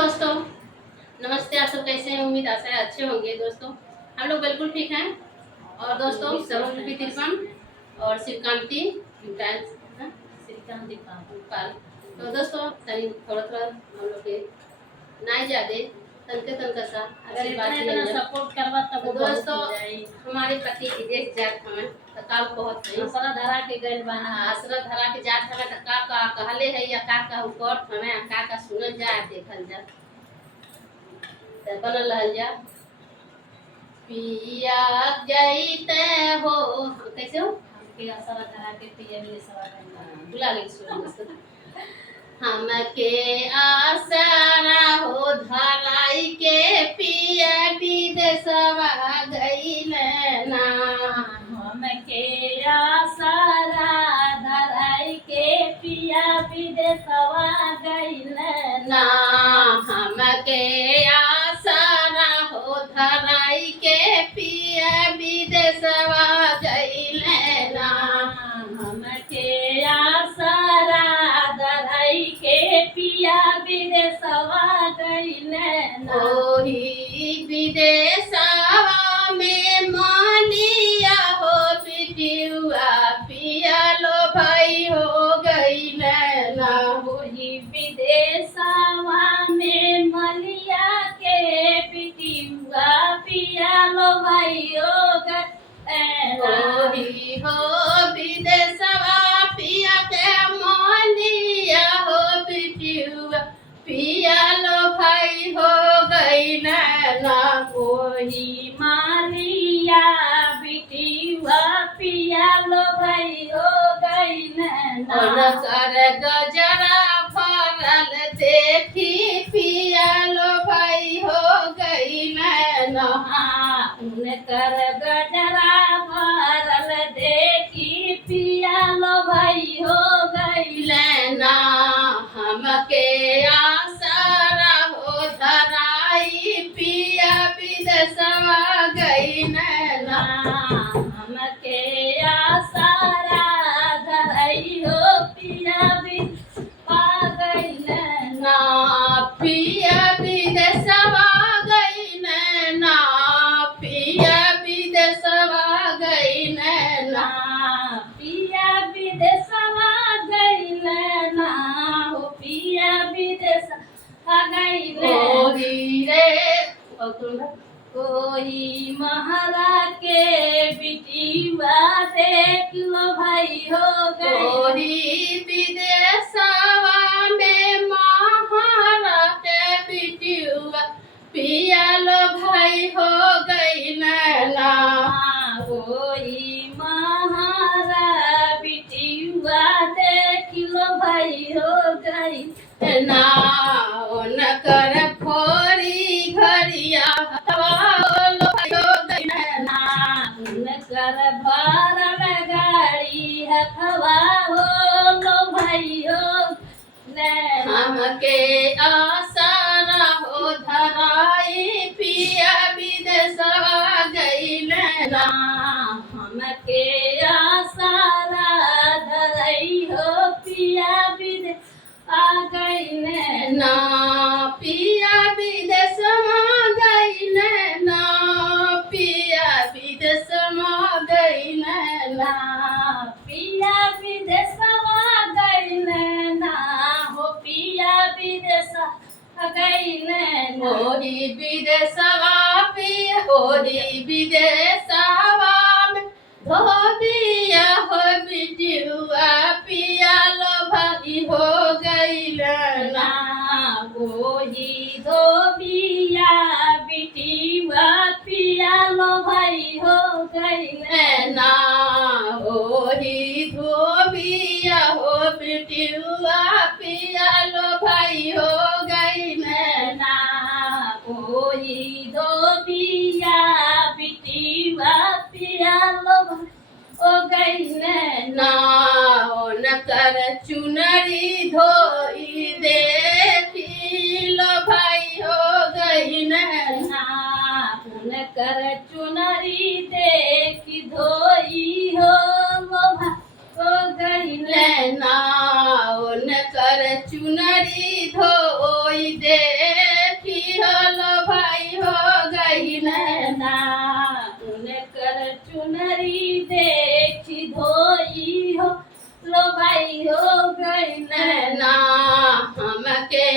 दोस्तों, नमस्ते। आप सब कैसे हैं? उम्मीद आशा है अच्छे होंगे। दोस्तों हम लोग बिल्कुल ठीक हैं। और दोस्तों सर्वरूपी तिरपन और शिवकांति श्रीकांति पाल। तो दोस्तों थोड़ा थोड़ा हम लोग के ना ज्यादा तनका सा सपोर्ट करवा तब तो दोस्तों हमारे पति विदेश जात हमें तो काम बहुत है आसरा धरा के गइल बाना आसरा धरा के जात हमें तो का कहले है या का ऊपर हमें का सुनल जा देखल जा तो बनल रहल जा पिया गईते हो कैसे हो के आसरा धरा के पिए मिले सवाल बुला ले सुन हमके आसरा हो धराई के पिया विदेशवा गईल ना हमके आसरा धराई के पिया विदेशवा गइल ना हमके आसरा हो धराई के पिया विदेशवा गईल ना हमके आसरा धराई के पिया विदेशवा गइल ओही विदेशवा में मालिया हो बिटिया पिया लो भाई हो गई ना वही विदेशवा में मलिया के पिटिया पिया लो भाई हो गए ओही हो विदेशवा पिया के मालिया हो बिटिया पिया लो भाई हो गई ना वही मालिया बिटिया पिया लो भाई हो गई कर गजरा भरल देखी पिया लो भाई हो गई ना उनकर गजरा भरल देखी पिया लो भाई हो गई ना हमके आसरा हो धराई पिया विदेशवा गई ना हमके आसरा धराई हो पिया पा गई ना पिया विदेशवा गई ना पिया विदेशवा गई ना पिया विदेशवा गइल ना हो पिया विदेश गइल ओही रे कोई महारा के बिटिया देख लो भाई हो गई ओही विदेशवा में महारा के बिटिया पिया लो भाई हो गई ना कोई महारा बिटिया देख लो भाई हो गई ना कर फोरी घरिया हवा लो भाई हो गई ना उनकर भरल गाड़ी हथवा हो लो भाई हो हमके आसरा हो धराई पिया विदेशवा गईल ना हमके आसरा धरई हो पिया विदेश आ गइल ना पिया विदेशवा गईल ना पिया विदेशवा गईल ना पिया विदेशवा गइल ना हो पिया विदेश गइल होरी विदेशवा पिया होरी विदेशवा में धोबिया हो बिटिया पिया लो भाई हो गईल ना वही धोबिया बिटिया पिया लो भाई हो गइल ना होरी धोबिया हो बिटिया पिया लो भाई हो गईल ना वही धोबिया बिटिया पिया लो हो गइल ना न कर चुनरी धोई देखी लो भाई हो गई ना उनकर चुनरी देखी धोई हो लो हो गइल ना न कर चुनरी धोई दे देखी धोई हो लो भाई हो गई नैना हमके